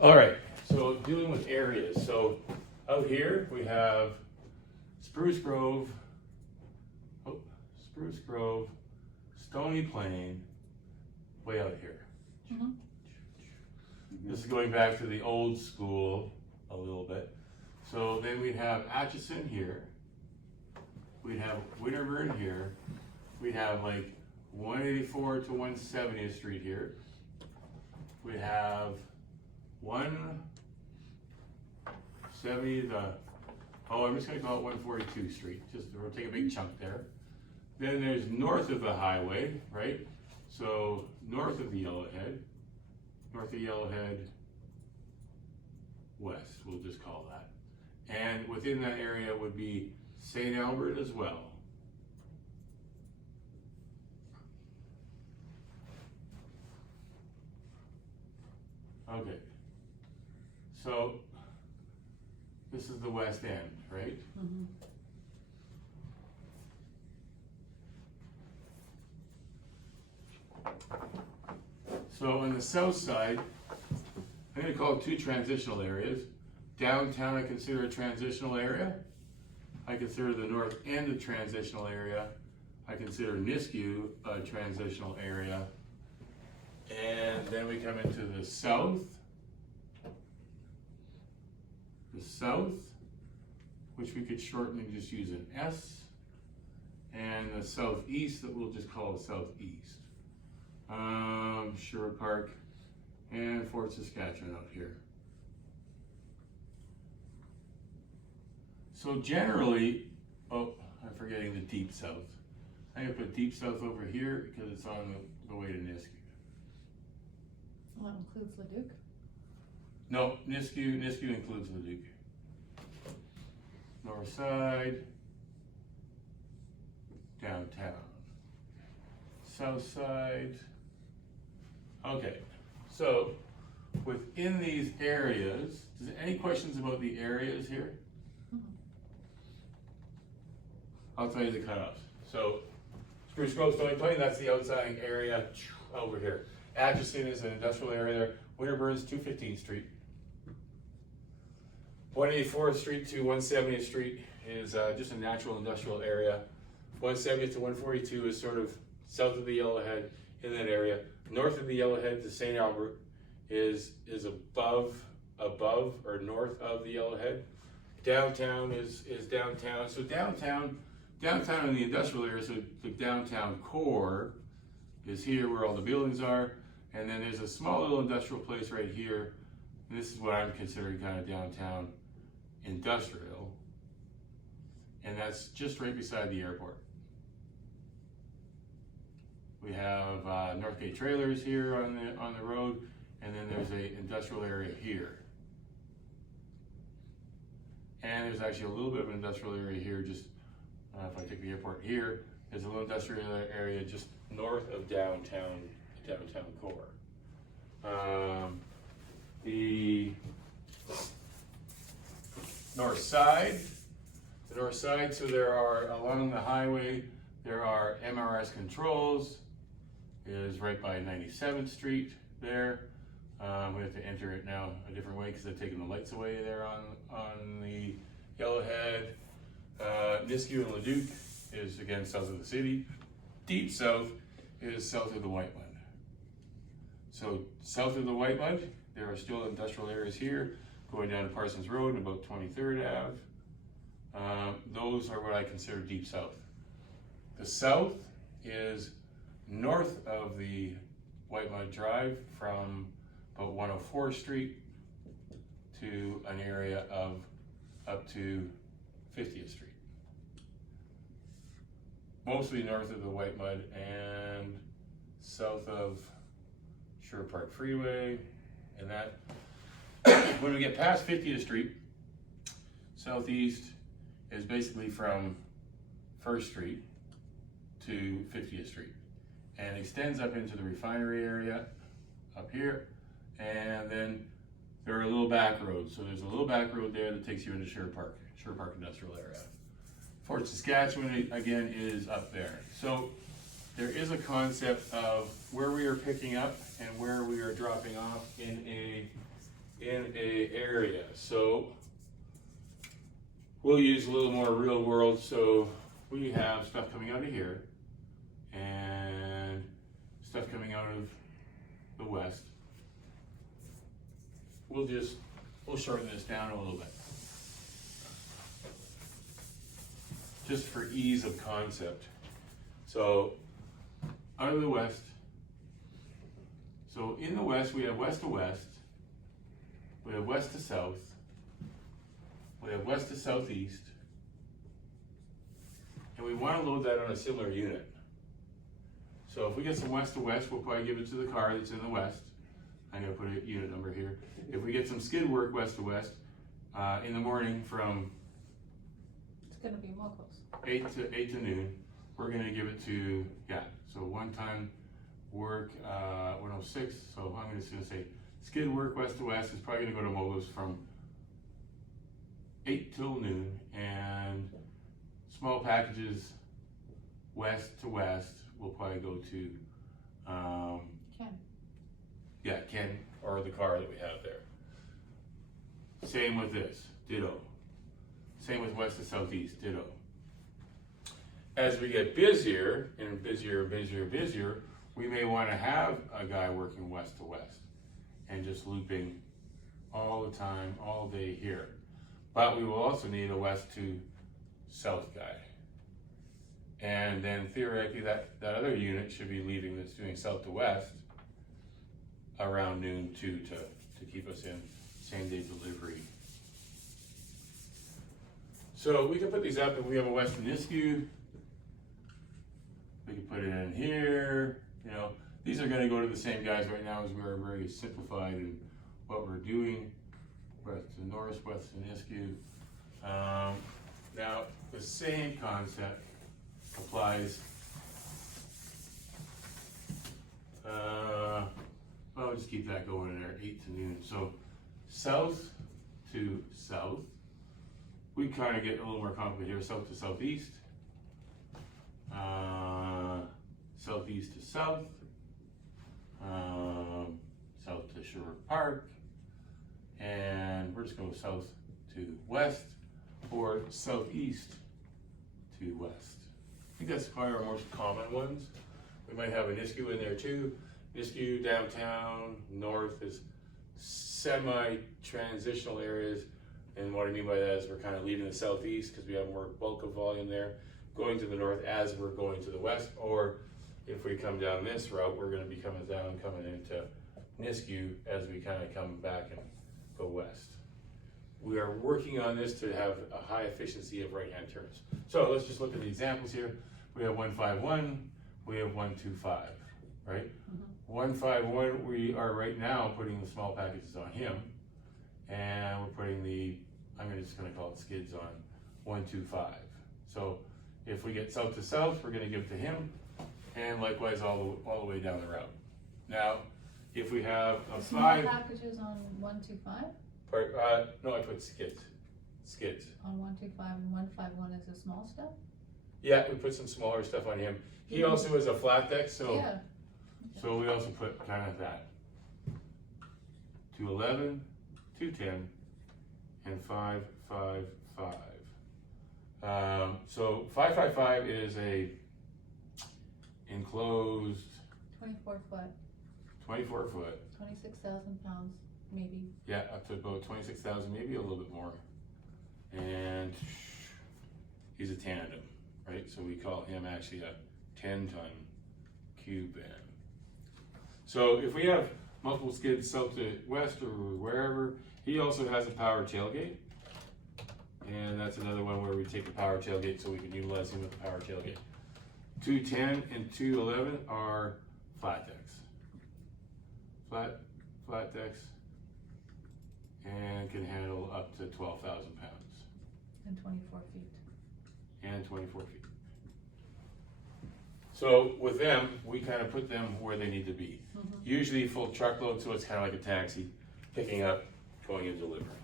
All right, so dealing with areas. So out here we have Spruce Grove, Stony Plain, way out here. Mhm. This is going back to the old school a little bit. So then we'd have Atchison here. We'd have Winterburn here. We'd have like 184 to 170th Street here. We have 170 I'm just gonna call it 142 Street, just to take a big chunk there. Then there's north of the highway, right? So north of the Yellowhead, west, we'll just call that. And within that area would be St. Albert as well. Okay, so this is the west end, right? Mhm. So on the south side, I'm gonna call it two transitional areas. Downtown I consider a transitional area. I consider the north end a transitional area. I consider Nisku a transitional area. And then we come into the south. Which we could shorten and just use an S. And the southeast that we'll just call southeast. Sherwood Park and Fort Saskatchewan out here. So generally, I'm forgetting the deep south. I'm gonna put deep south over here because it's on the way to Nisku. Well, that includes Leduc. No, Nisku includes Leduc. North side, downtown. South side. Okay, so within these areas, any questions about the areas here? I'll tell you the cutoffs. So Spruce Grove, Stony Plain, that's the outside area over here. Atchison is an industrial area there. Winterburn is 215th Street. 184th Street to 170th Street is just a natural industrial area. 170th to 142 is sort of south of the Yellowhead in that area. North of the Yellowhead to St. Albert is above or north of the Yellowhead. Downtown is downtown. So downtown in the industrial area, so the downtown core is here where all the buildings are. And then there's a small little industrial place right here. And this is what I'm considering kind of downtown industrial. And that's just right beside the airport. We have Northgate Trailers here on the road, and then there's a industrial area here. And there's actually a little bit of an industrial area here, just if I take the airport here, there's a little industrial area just north of downtown core. The north side, so there are, along the highway, there are MRS controls, is right by 97th Street there. We have to enter it now a different way because they've taken the lights away there on the Yellowhead. Nisku and Leduc is again south of the city. Deep south is south of the Whitemud. So south of the Whitemud, there are still industrial areas here, going down to Parsons Road and about 23rd Ave. Those are what I consider deep south. The south is north of the Whitemud Drive from about 104th Street to an area of up to 50th Street. Mostly north of the Whitemud and south of Sherwood Park Freeway and that. When we get past 50th Street, southeast is basically from 1st Street to 50th Street and extends up into the refinery area up here, and then there are little back roads. So there's a little back road there that takes you into Sherwood Park Industrial Area. Fort Saskatchewan again is up there. So there is a concept of where we are picking up and where we are dropping off in in a area. So we'll use a little more real world. So we have stuff coming out of here and stuff coming out of the west. We'll shorten this down a little bit. Just for ease of concept. So out of the west. So in the west, we have west to west. We have west to south. We have west to southeast. And we want to load that on a similar unit. So if we get some west to west, we'll probably give it to the car that's in the west. I'm going to put a unit number here. If we get some skid work west to west, in the morning from It's gonna be Mokos. 8 to noon, we're going to give it to, so 1 ton work, 106. So I'm just going to say skid work west to west is probably going to go to Mogos from 8 till noon, and small packages west to west will probably go to Ken or the car that we have there. Same with this, ditto. Same with west to southeast, ditto. As we get busier and busier, we may want to have a guy working west to west and just looping all the time, all day here. But we will also need a west to south guy. And then theoretically that other unit should be leaving that's doing south to west around noon too, to keep us in same day delivery. So we can put these up if we have a west to Nisku. We can put it in here. You know, these are going to go to the same guys right now as we're very simplified in what we're doing. West to Norris, west to Nisku. Now the same concept applies. I'll just keep that going in there, 8 to noon. So south to south. We kind of get a little more complicated here. South to southeast. Southeast to south. South to Sherwood Park. And we're just going to go south to west or southeast to west. I think that's probably our most common ones. We might have a Nisku in there too. Nisku, downtown, north is semi-transitional areas. And what I mean by that is we're kind of leaving the southeast because we have more bulk of volume there, going to the north as we're going to the west. Or if we come down this route, we're going to be coming into Nisku as we kind of come back and go west. We are working on this to have a high efficiency of right-hand turns. So let's just look at the examples here. We have 151, we have 125, right? Mm-hmm. 151, we are right now putting the small packages on him, and we're putting I'm just gonna call it skids on 125. So if we get south to south, we're gonna give it to him, and likewise all the way down the route. Now, if we have a Small 5 packages on 125? No, I put skids. On 125 and 151 is the small stuff? Yeah, we put some smaller stuff on him. He also is a flat deck, so Yeah. so we also put kind of that. 211, 210, and 555. So 555 is a enclosed 24 foot, 24 foot. 26,000 pounds, maybe. Yeah, up to about 26,000, maybe a little bit more. And he's a tandem, right? So we call him actually a 10-ton cube van. So if we have multiple skids south to west or wherever, he also has a power tailgate. And that's another one where we take the power tailgate so we can utilize him with the power tailgate. 210 and 211 are flat decks. Flat decks, and can handle up to 12,000 pounds. And 24 feet. And 24 feet. So with them, we kind of put them where they need to be. Mm-hmm. Usually full truckload, so it's kind of like a taxi, picking up, going and delivering.